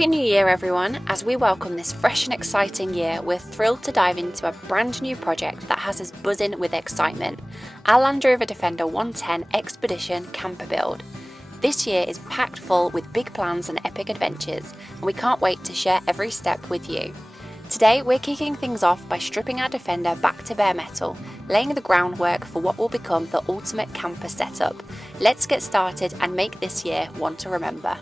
Happy New Year everyone! As we welcome this fresh and exciting year, we're thrilled to dive into a brand new project that has us buzzing with excitement, our Land Rover Defender 110 Expedition Camper Build. This year is packed full with big plans and epic adventures, and we can't wait to share every step with you. Today we're kicking things off by stripping our Defender back to bare metal, laying the groundwork for what will become the ultimate camper setup. Let's get started and make this year one to remember.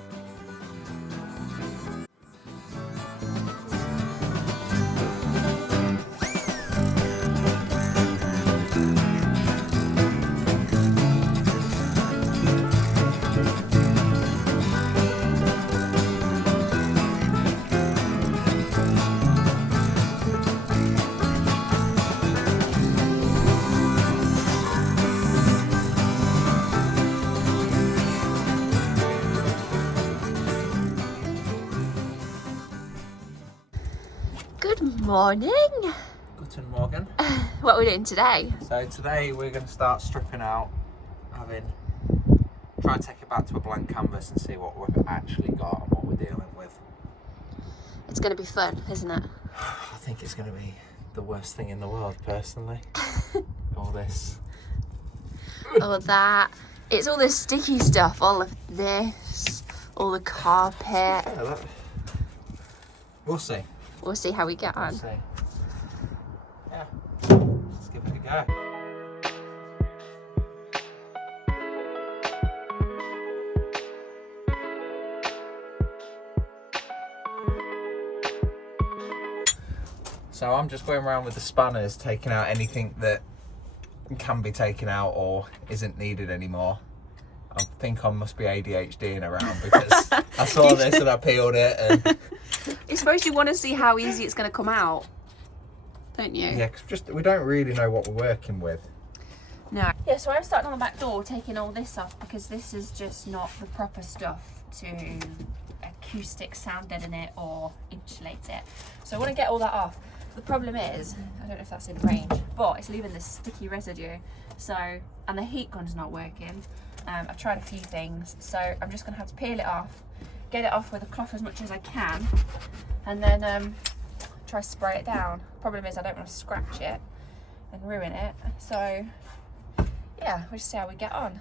Good morning! Guten Morgen. What are we doing today? So today we're going to start stripping out, try and take it back to a blank canvas and see what we've actually got and what we're dealing with. It's going to be fun, isn't it? I think it's going to be the worst thing in the world, personally. All this. All of that. It's all the sticky stuff, all of this, all the carpet. Yeah, we'll see. We'll see how we get on. We'll see. Yeah, let's give it a go. So I'm just going around with the spanners, taking out anything that can be taken out or isn't needed anymore. I think I must be ADHDing around because I saw this and I peeled it. And I suppose you want to see how easy it's going to come out, don't you? yeah, because we don't really know what we're working with. No. Yeah, so I'm starting on the back door, taking all this off because this is just not the proper stuff to acoustic sound deaden it or insulate it. So I want to get all that off. The problem is, I don't know if that's in range, but it's leaving this sticky residue. So, and the heat gun's not working. I've tried a few things, so I'm just going to have to peel it off, get it off with a cloth as much as I can, and then try to spray it down. Problem is I don't want to scratch it and ruin it, so yeah, we'll just see how we get on.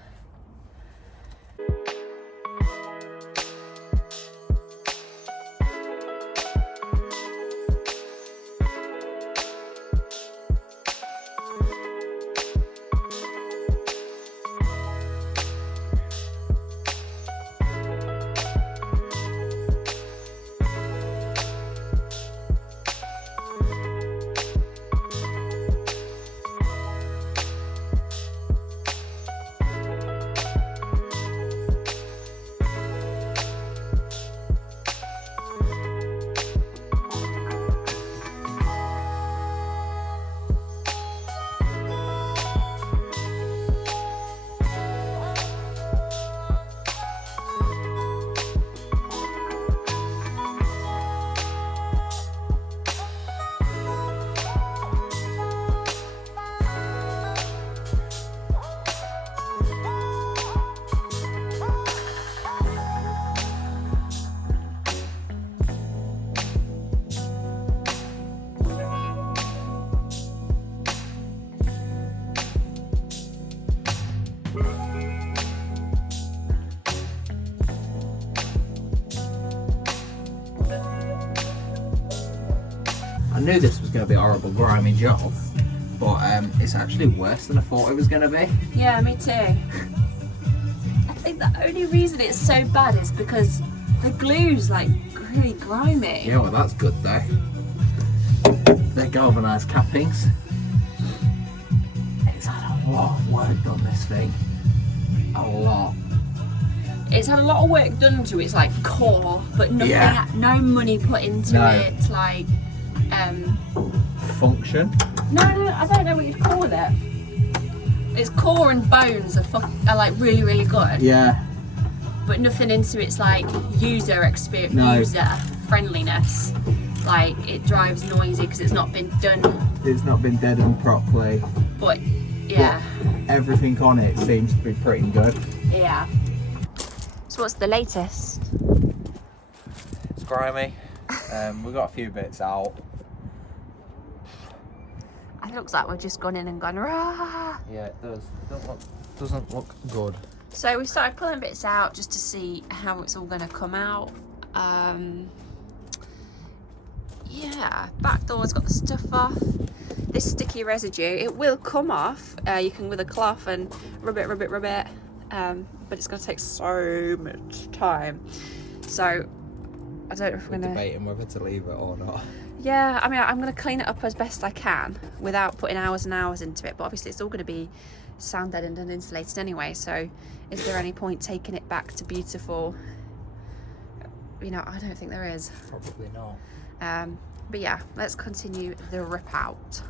I knew this was going to be a horrible, grimy job, but it's actually worse than I thought it was going to be. Yeah, me too. I think the only reason it's so bad is because the glue's like really grimy. Yeah, well that's good though. They're galvanised cappings. It's had a lot of work done, this thing. A lot. It's had a lot of work done to its like core, but nothing, no money put into it, like function. No, I don't know what you'd call it. Its core and bones are like really, really good. Yeah. But nothing into its like user experience, user friendliness. Like it drives noisy because it's not been done. It's not been deadened properly. But yeah. But everything on it seems to be pretty good. Yeah. So what's the latest? So grimy. We got a few bits out. It looks like we've just gone in and gone, rah! Yeah, it does. Doesn't look good. So we started pulling bits out just to see how it's all going to come out. Yeah, back door's got the stuff off. This sticky residue, it will come off. You can with a cloth and rub it, but it's going to take so much time. So I don't know if we're going to... debating whether to leave it or not. Yeah, I mean, I'm going to clean it up as best I can without putting hours and hours into it, but obviously it's all going to be sound deadened and insulated anyway, so is there any point taking it back to beautiful? You know, I don't think there is. Probably not. But yeah, let's continue the rip out.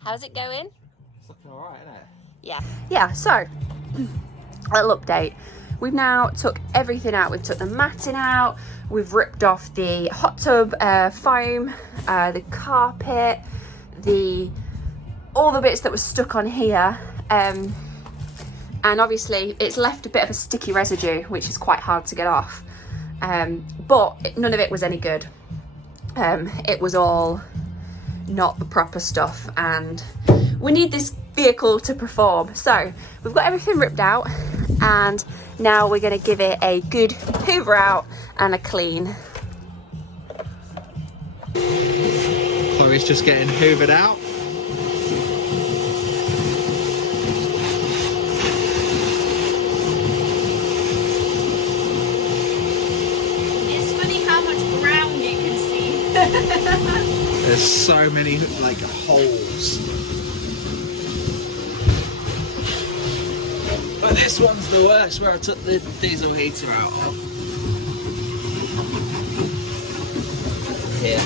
How's it going? It's looking alright, isn't it? Yeah, so a little update. We've now took everything out. We've took the matting out, we've ripped off the hot tub foam, the carpet, all the bits that were stuck on here, and obviously it's left a bit of a sticky residue which is quite hard to get off, but none of it was any good. It was all not the proper stuff, and we need this vehicle to perform. So we've got everything ripped out, and now we're going to give it a good hoover out and a clean. Chloe's just getting hoovered out. It's funny how much ground you can see. There's so many like holes. But this one's the worst, where I took the diesel heater out of. Here.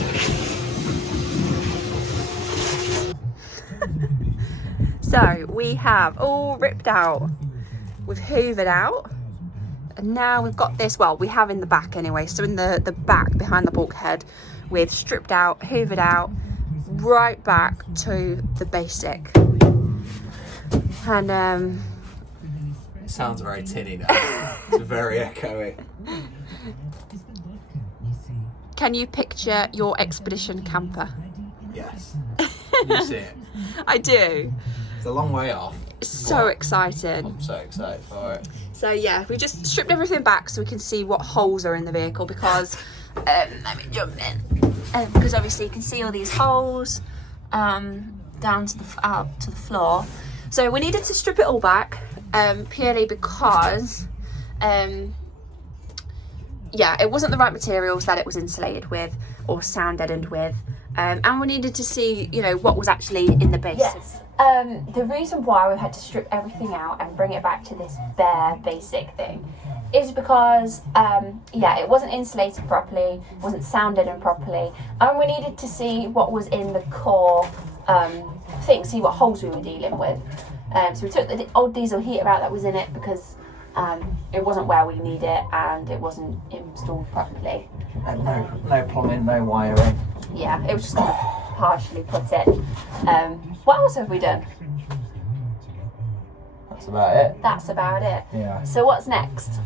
So we have all ripped out, we've hoovered out, and now we've got this, well, we have in the back anyway, so in the back behind the bulkhead, we've stripped out, hoovered out, right back to the basic. And it sounds very tinny now. It's very echoey. can you picture your expedition camper? Yes. You see it? I do. It's a long way off. So excited. I'm so excited for it. So yeah, we just stripped everything back so we can see what holes are in the vehicle, because let me jump in, because obviously you can see all these holes down to the floor. So we needed to strip it all back, purely because yeah, it wasn't the right materials that it was insulated with or sound deadened with, and we needed to see, you know, what was actually in the base. Yes. The reason why we've had to strip everything out and bring it back to this bare basic thing is because yeah, it wasn't insulated properly, wasn't sound deadened properly, and we needed to see what was in the core thing, see what holes we were dealing with. So we took the old diesel heater out that was in it, because it wasn't where we need it and it wasn't installed properly. And no plumbing, no wiring. Yeah, it was just kind of partially put in. What else have we done? That's about it. That's about it. Yeah. So what's next?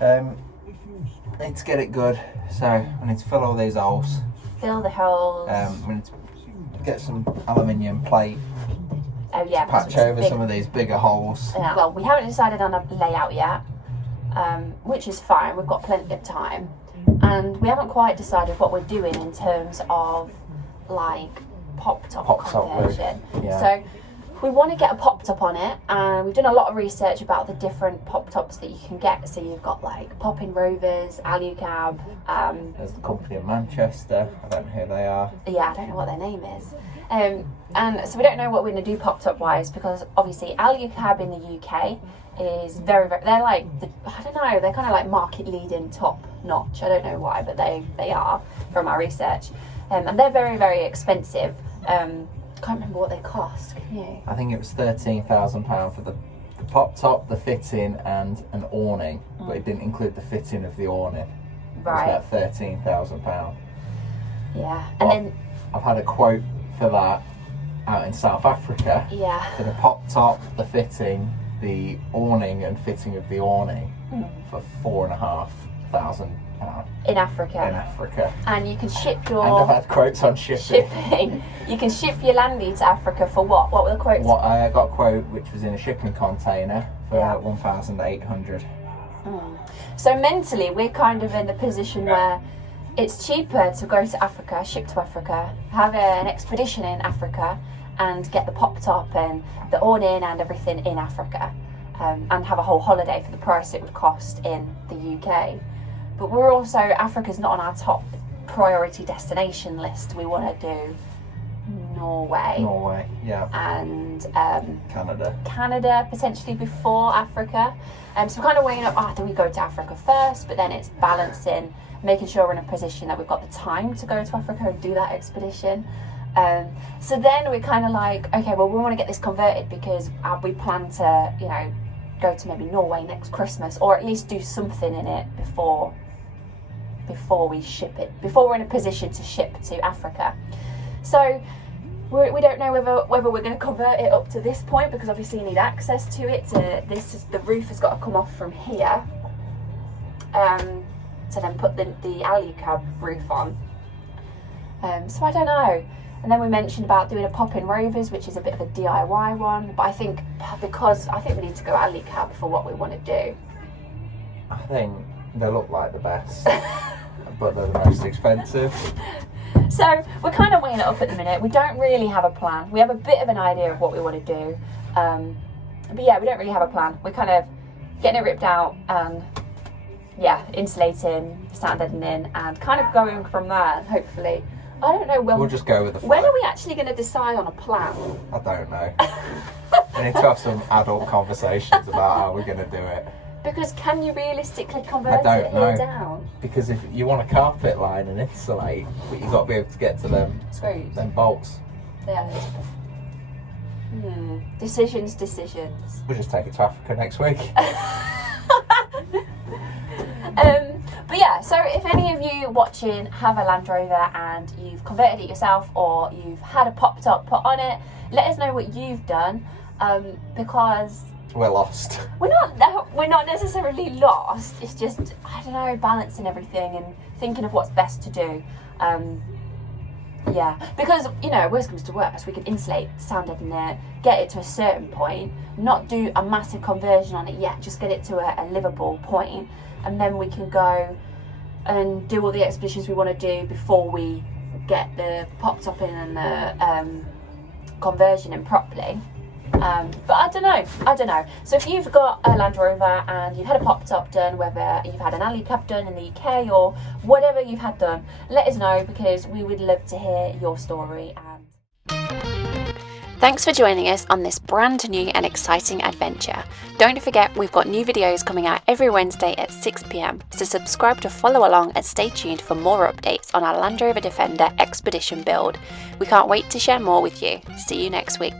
Need to get it good. So we need to fill all these holes. Fill the holes. We need to get some aluminium plate. Oh yeah. Patch over some of these bigger holes. Yeah. Well, we haven't decided on a layout yet, which is fine. We've got plenty of time, and we haven't quite decided what we're doing in terms of like pop-top conversion. Yeah. So we want to get a pop-top on it, and we've done a lot of research about the different pop-tops that you can get. So you've got like Pop-in Rovers, Alucab. There's the company in Manchester. I don't know who they are. Yeah, I don't know what their name is. And so we don't know what we're going to do pop-top wise, because obviously Alucab in the UK is very, very, they're like, I don't know, they're kind of like market leading, top notch. I don't know why, but they are from our research. And they're very, very expensive. Can't remember what they cost, can you? I think it was £13,000 for the pop top, the fitting, and an awning, but it didn't include the fitting of the awning. Right. It was about £13,000. Yeah, But and then I've had a quote for that out in South Africa. yeah, For the pop top, the fitting, the awning, and fitting of the awning for £4,500 in Africa. in Africa. And you can ship And your I've had quotes on shipping. You can ship your Landy to Africa for what? What were the quotes? What I got a quote which was in a shipping container for Yeah. 1,800. So mentally, we're kind of in the position where it's cheaper to go to Africa, ship to Africa, have an expedition in Africa, and get the pop top and the awning and everything in Africa, and have a whole holiday for the price it would cost in the UK. But we're also, Africa's not on our top priority destination list. We want to do Norway, yeah. and Canada. potentially before Africa. So we're kind of weighing up, do we go to Africa first? But then it's balancing, making sure we're in a position that we've got the time to go to Africa and do that expedition. So then we're kind of like, okay, well, we want to get this converted because we plan to, you know, go to maybe Norway next Christmas, or at least do something in it before we ship it, before we're in a position to ship to Africa. So we don't know whether we're going to convert it up to this point, because obviously you need access to it. The roof has got to come off from here, to then put the alley cab roof on. So I don't know. And then we mentioned about doing a pop-in Rovers, which is a bit of a DIY one. But I think we need to go alley cab for what we want to do. I think they look like the best, but they're the most expensive. So we're kind of weighing it up at the minute. We don't really have a plan. We have a bit of an idea of what we want to do. But yeah, we don't really have a plan. We're kind of getting it ripped out and insulating, sound deadening, and kind of going from there. And hopefully, I don't know when. We'll just go with the flow. When are we actually going to decide on a plan? I don't know. We need to have some adult conversations about how we're going to do it. Because can you realistically convert I it don't here know. down? Because if you want a carpet line and insulate, but you've got to be able to get to them Screws. them bolts. Yeah. Decisions. We'll just take it to Africa next week. But yeah, so if any of you watching have a Land Rover and you've converted it yourself, or you've had a pop top put on it, let us know what you've done, because We're lost. we're not necessarily lost. It's just, I don't know, balancing everything and thinking of what's best to do. Yeah, because, you know, worst comes to worst, we can insulate, sound deaden it, get it to a certain point, not do a massive conversion on it yet, just get it to a livable point, and then we can go and do all the expeditions we want to do before we get the pop top in and the conversion in properly. But I don't know. So if you've got a Land Rover and you've had a pop top done, whether you've had an alley cab done in the UK or whatever you've had done, let us know, because we would love to hear your story. And Thanks for joining us on this brand new and exciting adventure. Don't forget, we've got new videos coming out every Wednesday at 6 PM, so subscribe to follow along and stay tuned for more updates on our Land Rover Defender expedition build. We can't wait to share more with you. See you next week.